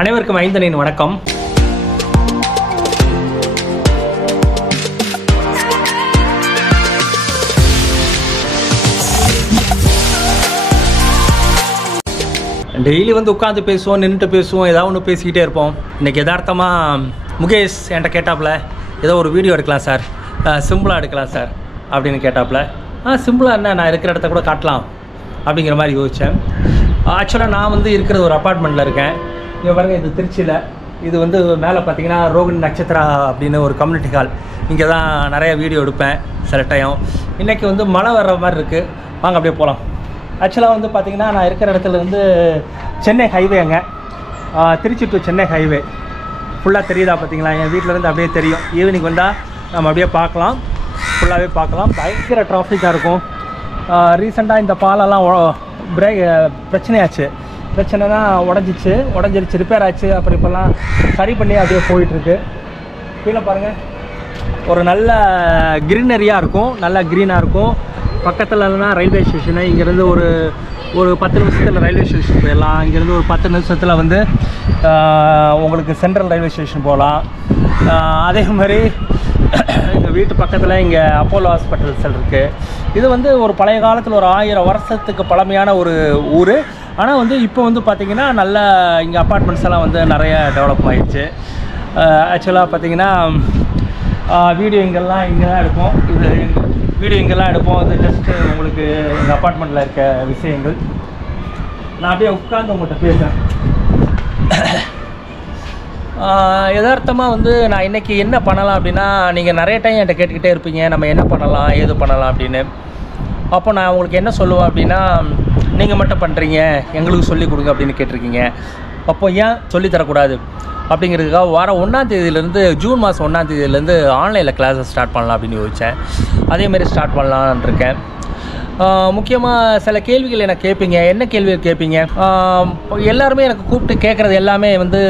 அனைவருக்கும் ஐந்தனின் வணக்கம். டெய்லி வந்து உட்காந்து பேசுவோம், நின்றுட்டு பேசுவோம், ஏதாவது ஒன்று பேசிக்கிட்டே இருப்போம். இன்றைக்கி யதார்த்தமாக முகேஷ் என்கிட்ட கேட்டாப்புல, ஏதோ ஒரு வீடியோ எடுக்கலாம் சார், சிம்பிளாக எடுக்கலாம் சார் அப்படின்னு கேட்டாப்புல. சிம்பிளாக என்ன, நான் இருக்கிற இடத்த கூட காட்டலாம் அப்படிங்கிற மாதிரி யோசித்தேன். ஆக்சுவலாக நான் வந்து இருக்கிறது ஒரு அப்பார்ட்மெண்ட்டில் இருக்கேன். இங்கே பாருங்கள், இது திருச்சியில். இது வந்து மேலே பார்த்தீங்கன்னா ரோகிணி நட்சத்திரா அப்படின்னு ஒரு கம்யூனிட்டி ஹால். இங்கே தான் நிறைய வீடியோ எடுப்பேன் சில டைம். இன்றைக்கி வந்து மழை வர்ற மாதிரி இருக்குது, வாங்க அப்படியே போகலாம். ஆக்சுவலாக வந்து பார்த்திங்கன்னா நான் இருக்கிற இடத்துல வந்து சென்னை ஹைவேங்க, திருச்சி டு சென்னை ஹைவே ஃபுல்லாக தெரியுதா பார்த்தீங்களா? என் வீட்டிலேருந்து அப்படியே தெரியும். ஈவினிங் வந்தால் நம்ம அப்படியே பார்க்கலாம், ஃபுல்லாகவே பார்க்கலாம். பயங்கர டிராஃபிக்காக இருக்கும். ரீசெண்டாக இந்த பாலெல்லாம் பிரச்சனைனா உடஞ்சிருச்சு, ரிப்பேர் ஆச்சு. அப்புறம் இப்போல்லாம் சரி பண்ணி அப்படியே போயிட்டுருக்கு. கீழே பாருங்கள், ஒரு நல்ல க்ரீனரியாக இருக்கும், நல்லா க்ரீனாக இருக்கும். பக்கத்துலனா ரயில்வே ஸ்டேஷனு. இங்கேருந்து ஒரு 10 நிமிஷத்தில் ரயில்வே ஸ்டேஷன் போயிடலாம். இங்கேருந்து ஒரு 10 நிமிஷத்தில் வந்து உங்களுக்கு சென்ட்ரல் ரயில்வே ஸ்டேஷன் போகலாம். அதே மாதிரி எங்கள் வீட்டு பக்கத்தில் இங்கே அப்போலோ ஹாஸ்பிட்டல்ஸ் இருக்குது. இது வந்து ஒரு பழைய காலத்தில் ஒரு 1000 வருஷத்துக்கு பழமையான ஒரு ஊர். ஆனால் வந்து இப்போ வந்து பார்த்திங்கன்னா நல்ல இங்கே அப்பார்ட்மெண்ட்ஸ் எல்லாம் வந்து நிறைய டெவலப் ஆகிடுச்சு. ஆக்சுவலாக பார்த்திங்கன்னா வீடியோ இங்கே தான் எடுப்போம். இது வீடியோ இங்கெல்லாம் எடுப்போம். அது ஜஸ்ட்டு உங்களுக்கு எங்கள் அப்பார்ட்மெண்ட்டில் இருக்க விஷயங்கள். நான் அப்படியே உட்காந்து உங்கள்கிட்ட பேசுகிறேன். யதார்த்தமாக வந்து நான் இன்றைக்கி என்ன பண்ணலாம் அப்படின்னா, நீங்கள் நிறைய டைம் என்கிட்ட கேட்டுக்கிட்டே இருப்பீங்க, நம்ம என்ன பண்ணலாம் ஏது பண்ணலாம் அப்படின்னு. அப்போ நான் உங்களுக்கு என்ன சொல்லுவேன் அப்படின்னா, நீங்கள் மட்டும் பண்ணுறீங்க, எங்களுக்கு சொல்லிக் கொடுங்க அப்படின்னு கேட்டிருக்கீங்க. அப்போ ஏன் சொல்லித்தரக்கூடாது அப்படிங்கிறதுக்காக வாரம் 1ஆம் தேதியிலேருந்து ஜூன் மாதம் 1ஆம் தேதியிலேருந்து ஆன்லைனில் கிளாஸஸ் ஸ்டார்ட் பண்ணலாம் அப்படின்னு யோசித்தேன். அதேமாதிரி ஸ்டார்ட் பண்ணலான்னு இருக்கேன். முக்கியமாக சில கேள்விகள் எனக்கு கேட்பீங்க. என்ன கேள்வி கேட்பீங்க? எல்லாருமே எனக்கு கூப்பிட்டு கேட்குறது எல்லாமே வந்து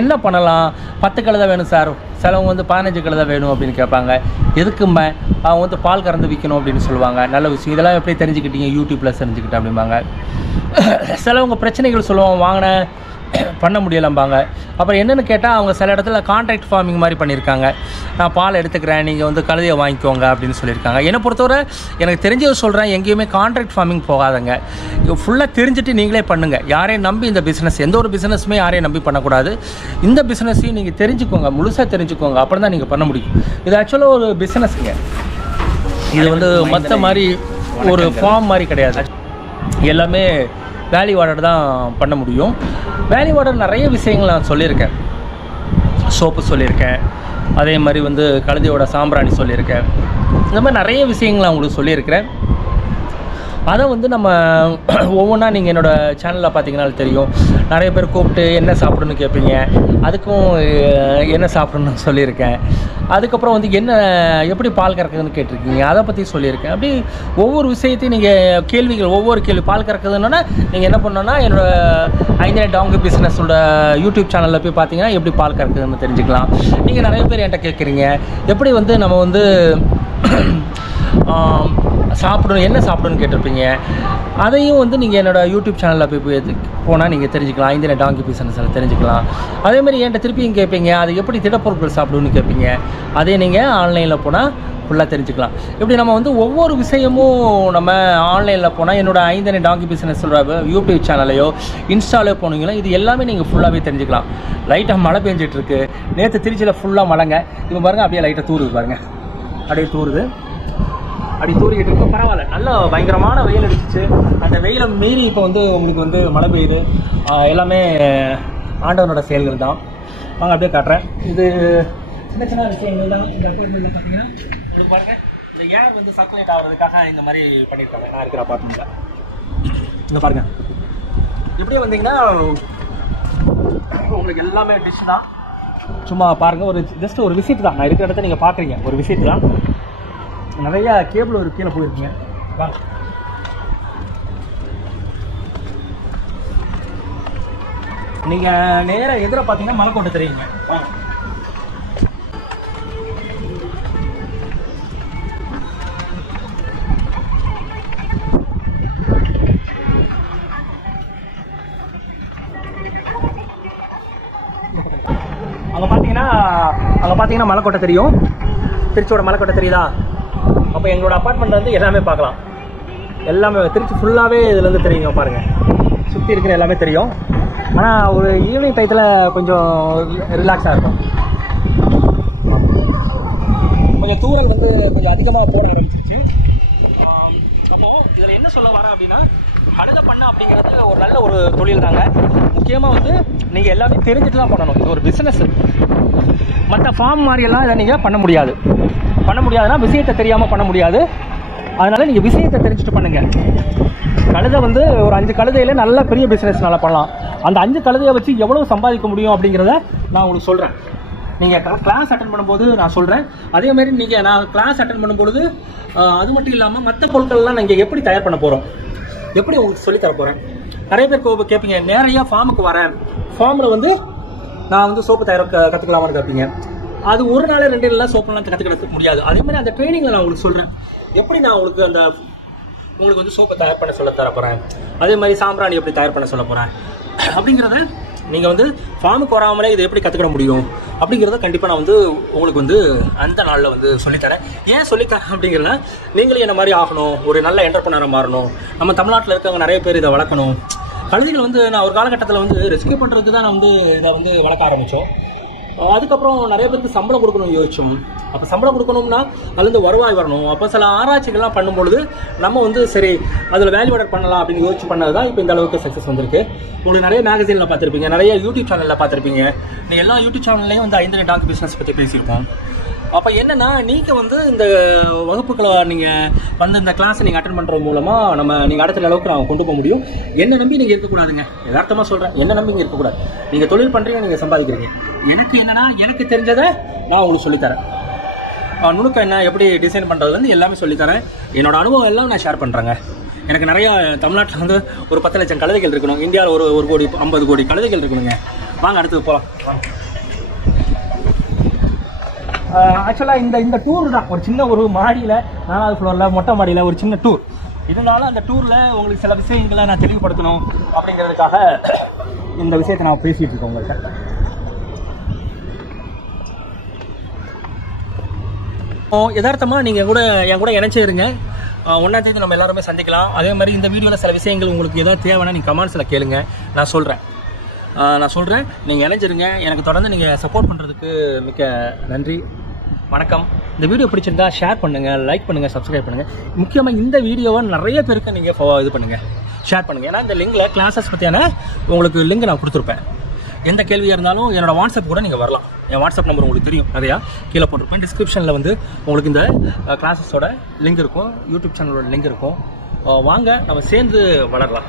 என்ன பண்ணலாம், 10 கழுதை வேணும் சார், சிலவங்க வந்து 15 கழுதை வேணும் அப்படின்னு கேட்பாங்க. எதுக்குமே அவங்க வந்து பால் கறந்து விற்கணும் அப்படின்னு சொல்லுவாங்க. நல்ல விஷயம், இதெல்லாம் எப்படி தெரிஞ்சுக்கிட்டீங்க? யூடியூப்பில் தெரிஞ்சுக்கிட்டேன் அப்படிம்பாங்க. சிலவங்க பிரச்சனைகள் சொல்லுவாங்க, வாங்கின பண்ண முடியலம்பாங்க. அப்புறம் என்னென்னு கேட்டால், அவங்க சில இடத்துல கான்ட்ராக்ட் ஃபார்மிங் மாதிரி பண்ணியிருக்காங்க. நான் பால் எடுத்துக்கிறேன், நீங்கள் வந்து கழுதையை வாங்கிக்கோங்க அப்படின்னு சொல்லியிருக்காங்க. என்னை பொறுத்தவரை எனக்கு தெரிஞ்சதை சொல்கிறேன், எங்கேயுமே கான்ட்ராக்ட் ஃபார்மிங் போகாதங்க. ஃபுல்லாக தெரிஞ்சுட்டு நீங்களே பண்ணுங்கள். யாரையும் நம்பி இந்த பிஸ்னஸ், எந்த ஒரு பிஸ்னஸுமே யாரையும் நம்பி பண்ணக்கூடாது. இந்த பிஸ்னஸையும் நீங்கள் தெரிஞ்சுக்கோங்க, முழுசாக தெரிஞ்சுக்கோங்க, அப்புறம் தான் நீங்கள் பண்ண முடியும். இது ஆக்சுவலாக ஒரு பிஸ்னஸுங்க. இது வந்து மற்ற மாதிரி ஒரு ஃபார்ம் மாதிரி கிடையாது. எல்லாமே வேல்யூ ஆர்டர் தான் பண்ண முடியும். வேல்யூ ஆர்டர் நிறைய விஷயங்கள் நான் சொல்லியிருக்கேன். சோப்பு சொல்லியிருக்கேன், அதே மாதிரி வந்து கழுதையோட சாம்பிராணி சொல்லியிருக்கேன். இந்த மாதிரி நிறைய விஷயங்கள் நான் உங்களுக்கு சொல்லியிருக்கிறேன். அதை வந்து நம்ம ஒவ்வொன்றா நீங்கள் என்னோடய சேனலில் பார்த்தீங்கன்னா தெரியும். நிறைய பேர் கூப்பிட்டு என்ன சாப்பிடணும்னு கேட்பீங்க. அதுக்கும் என்ன சாப்பிடணும்னு சொல்லியிருக்கேன். அதுக்கப்புறம் வந்து எப்படி பால் கறக்குதுன்னு கேட்டிருக்கீங்க, அதை பற்றி சொல்லியிருக்கேன். அப்படி ஒவ்வொரு விஷயத்தையும் நீங்கள் கேள்விகள், ஒவ்வொரு கேள்வி பால் கறக்குதுன்னா நீங்கள் என்ன பண்ணணுன்னா, என்னோடய ஐந்தனை டாங்கு பிஸ்னஸோட யூடியூப் சேனலில் போய் பார்த்தீங்கன்னா எப்படி பால் கறக்குதுன்னு தெரிஞ்சுக்கலாம். நீங்கள் நிறைய பேர் என்கிட்ட கேட்குறீங்க, எப்படி வந்து நம்ம வந்து சாப்பிடணும், என்ன சாப்பிடணும்னு கேட்டிருப்பீங்க. அதையும் வந்து நீங்கள் என்னோடய யூடியூப் சேனலில் போய் போனால் நீங்கள் தெரிஞ்சுக்கலாம். ஐந்தனை டாங்கி பிஸ்னஸில் தெரிஞ்சுக்கலாம். அதேமாதிரி என்கிட்ட திருப்பியும் கேட்பீங்க, அது எப்படி திடப்பொருட்கள் சாப்பிடணும்னு கேட்பீங்க. அதே நீங்கள் ஆன்லைனில் போனால் ஃபுல்லாக தெரிஞ்சுக்கலாம். இப்படி நம்ம வந்து ஒவ்வொரு விஷயமும் நம்ம ஆன்லைனில் போனால் என்னோடய ஐந்தனை டாங்கி பிஸ்னஸோட யூடியூப் சேனலையோ இன்ஸ்டாலையோ போனீங்களோ இது எல்லாமே நீங்கள் ஃபுல்லாகவே தெரிஞ்சுக்கலாம். லைட்டாக மழை பெஞ்சிட்ருக்கு. நேற்று திருச்சியில் ஃபுல்லாக மழைங்க. இப்போ பாருங்கள், அப்படியே லைட்டாக தூருது பாருங்கள், அப்படியே தூருது. அப்படி தூரிக்கிட்டு இருக்கும். பரவாயில்ல, நல்ல பயங்கரமான வெயில் அடிச்சிச்சு. அந்த வெயிலை மீறி இப்போ வந்து உங்களுக்கு வந்து மழை பெய்யுது. எல்லாமே ஆண்டவனோட செயல்கள் தான். வாங்க அப்படியே காட்டுறேன். இது சின்ன சின்ன விஷயங்கள் தான். இந்த அப்பார்ட்மெண்ட்டில் பார்த்தீங்கன்னா உங்களுக்கு பாருங்கள், இந்த ஏர் வந்து சர்க்குலேட் ஆகிறதுக்காக இந்த மாதிரி பண்ணியிருக்காங்க. நான் இருக்கிற அப்பார்ட்மெண்ட்டில் இங்கே பாருங்கள். இப்படியே வந்தீங்கன்னா உங்களுக்கு எல்லாமே டிஷ் தான். சும்மா பாருங்கள், ஒரு ஜஸ்ட் ஒரு விசிட் தான். நான் இருக்கிற இடத்த நீங்கள் பார்க்குறீங்க, ஒரு விசிட் தான். நிறையா கேபிள் ஒரு கீழே போயிருக்குங்க. வாங்க, நீங்கள் நேராக எதிர பார்த்தீங்கன்னா மலைக்கோட்டை தெரியுங்க. வாங்க, அங்கே பார்த்தீங்கன்னா மலைக்கோட்டை தெரியும், திருச்சியோட மலைக்கோட்டை தெரியுதா? அப்போ எங்களோட அப்பார்ட்மெண்ட் வந்து எல்லாமே பார்க்கலாம், எல்லாமே திருச்சி ஃபுல்லாகவே இதுலேருந்து தெரியுங்க. பாருங்கள், சுற்றி இருக்கிற எல்லாமே தெரியும். ஆனால் ஒரு ஈவினிங் டயத்தில் கொஞ்சம் ரிலாக்ஸாக இருக்கும். கொஞ்சம் தூரல் வந்து கொஞ்சம் அதிகமாக போட ஆரம்பிச்சிருச்சு. அப்போது இதில் என்ன சொல்ல வரேன் அப்படின்னா, கழுதை பண்ண அப்படிங்கிறது ஒரு நல்ல ஒரு தொழில் தாங்க. முக்கியமாக வந்து நீங்கள் எல்லாமே தெரிஞ்சுட்டு தான் பண்ணணும். இது ஒரு பிஸ்னஸ். மற்ற ஃபார்ம் மாதிரியெல்லாம் இதை நீங்கள் பண்ண முடியாதுன்னா விஷயத்தை தெரியாமல் பண்ண முடியாது. அதனால் நீங்கள் விஷயத்தை தெரிஞ்சுட்டு பண்ணுங்கள். கழுதை வந்து ஒரு 5 கழுதையில் நல்ல பெரிய பிஸ்னஸ் நல்லா பண்ணலாம். அந்த 5 கழுதையை வச்சு எவ்வளோ சம்பாதிக்க முடியும் அப்படிங்கிறத நான் உங்களுக்கு சொல்கிறேன். நீங்கள் கிளாஸ் அட்டன் பண்ணும்போது நான் சொல்கிறேன். அதேமாதிரி நான் கிளாஸ் அட்டன் பண்ணும்பொழுது அது மட்டும் இல்லாமல் மற்ற பொருட்கள்லாம் நீங்கள் எப்படி தயார் பண்ண போகிறோம், எப்படி உங்களுக்கு சொல்லித்தர போகிறேன். நிறைய பேர் கேட்பீங்க, நிறையா ஃபார்முக்கு வரேன், ஃபார்மில் வந்து நான் வந்து சோப்பு கற்றுக்கலாமான்னு கேட்பீங்க. அது ஒரு நாள் 2 நாள் சோப்புலாம் கற்றுக்கிறதுக்கு முடியாது. அதே மாதிரி அந்த ட்ரைனிங்கில் நான் உங்களுக்கு சொல்கிறேன், எப்படி நான் உங்களுக்கு உங்களுக்கு வந்து சோப்பை தயார் பண்ண சொல்ல தரப்போகிறேன், அதே மாதிரி சாம்பிராணி எப்படி தயார் பண்ண சொல்ல போகிறேன் அப்படிங்கிறத நீங்கள் வந்து ஃபார்முக்கு வராமலே இதை எப்படி கற்றுக்கிட முடியும் அப்படிங்கிறத கண்டிப்பாக நான் வந்து உங்களுக்கு வந்து அந்த நாளில் வந்து சொல்லித்தரேன். ஏன் சொல்லித்தரேன் அப்படிங்கிறத, நீங்களே என்ன மாதிரி ஆகணும், ஒரு நல்ல என்டர்பிரனராக மாறணும், நம்ம தமிழ்நாட்டில் இருக்கவங்க நிறைய பேர் இதை வளர்க்கணும். கழுதைகள் வந்து நான் ஒரு காலகட்டத்தில் வந்து ரெஸ்கியூ பண்ணுறதுக்கு தான் நான் வந்து இதை வந்து வளர்க்க ஆரம்பித்தோம். அதுக்கப்புறம் நிறைய பேருக்கு சம்பளம் கொடுக்கணும்னு யோசிச்சோம். அப்போ சம்பளம் கொடுக்கணும்னா அதுலேருந்து வருவாய் வரணும். அப்போ சில ஆராய்ச்சிகள்லாம் பண்ணும்பொழுது நம்ம வந்து சரி அதில் வேல்யூ ஆட் பண்ணலாம் அப்படின்னு யோசிச்சு பண்ணது தான் இப்போ இந்த அளவுக்கு சக்ஸஸ் வந்திருக்கு. உங்களுக்கு நிறைய மேகசீனில் பார்த்துருப்பீங்க, நிறைய யூடியூப் சேனலில் பார்த்துருப்பீங்க. நீங்கள் எல்லா யூடியூப் சேனல்லையும் வந்து 5 டாக் பிஸ்னஸ் பற்றி பேசியிருக்கோம். அப்போ என்னென்னா, நீங்கள் வந்து இந்த வகுப்புகளை நீங்கள் வந்து இந்த கிளாஸை நீங்கள் அட்டன் பண்ணுறது மூலமாக நீங்கள் அடுத்த அளவுக்கு நான் கொண்டு போக முடியும். என்ன நம்பி நீங்கள் இருக்கக்கூடாதுங்க. யதார்த்தமாக சொல்கிறேன், என்ன நம்பி நீங்கள் இருக்கக்கூடாது. நீங்கள் தொழில் பண்ணுறீங்க, நீங்கள் சம்பாதிக்கிறீங்க. எனக்கு என்னென்னா, எனக்கு தெரிஞ்சதை நான் உங்களுக்கு சொல்லித்தரேன். நுணுக்கம் என்ன, எப்படி டிசைன் பண்ணுறதுலேருந்து எல்லாமே சொல்லித்தரேன். என்னோட அனுபவம் எல்லாம் நான் ஷேர் பண்ணுறேங்க. எனக்கு நிறையா தமிழ்நாட்டில் வந்து ஒரு 10 லட்சம் கழுதைகள் இருக்கணும், இந்தியாவில் ஒரு கோடி 50 கோடி கழுதைகள் இருக்கணுங்க. வாங்க அடுத்தது போகலாம். ஆக்சுவலாக இந்த டூர் தான் ஒரு சின்ன ஒரு மாடியில் 4வது ஃப்ளோரில் மொட்டை மாடியில் ஒரு சின்ன டூர். இதனால அந்த டூரில் உங்களுக்கு சில விஷயங்களை நான் தெளிவுபடுத்தணும் அப்படிங்கிறதுக்காக இந்த விஷயத்தை நான் பேசிகிட்டு இருக்கேன் உங்கள்கிட்ட. யதார்த்தமாக நீங்கள் என் கூட இணைச்சிருங்க. 1ஆம் தேதி நம்ம எல்லாருமே சந்திக்கலாம். அதே மாதிரி இந்த வீடியோவில் சில விஷயங்கள் உங்களுக்கு எதாவது தேவைன்னா நீங்கள் கமெண்ட்ஸில் கேளுங்க, நான் சொல்கிறேன். நீங்கள் இணைஞ்சிருங்க. எனக்கு தொடர்ந்து நீங்கள் சப்போர்ட் பண்ணுறதுக்கு மிக்க நன்றி. வணக்கம். இந்த வீடியோ பிடிச்சிருந்தா ஷேர் பண்ணுங்கள், லைக் பண்ணுங்கள், சப்ஸ்கிரைப் பண்ணுங்கள். முக்கியமாக இந்த வீடியோவை நிறைய பேருக்கு நீங்கள் இது பண்ணுங்கள், ஷேர் பண்ணுங்கள். ஏன்னா இந்த லிங்கில் கிளாஸஸ் பற்றியான உங்களுக்கு லிங்க் நான் கொடுத்துருப்பேன். எந்த கேள்வியாக இருந்தாலும் என்னோடய வாட்ஸ்அப் கூட நீங்கள் வரலாம். என் வாட்ஸ்அப் நம்பர் உங்களுக்கு தெரியும், நிறையா கீழே போட்டிருப்பேன். டிஸ்கிரிப்ஷனில் வந்து உங்களுக்கு இந்த கிளாஸஸோட லிங்க் இருக்கும், யூடியூப் சேனலோட லிங்க் இருக்கும். வாங்க நம்ம சேர்ந்து வளரலாம்.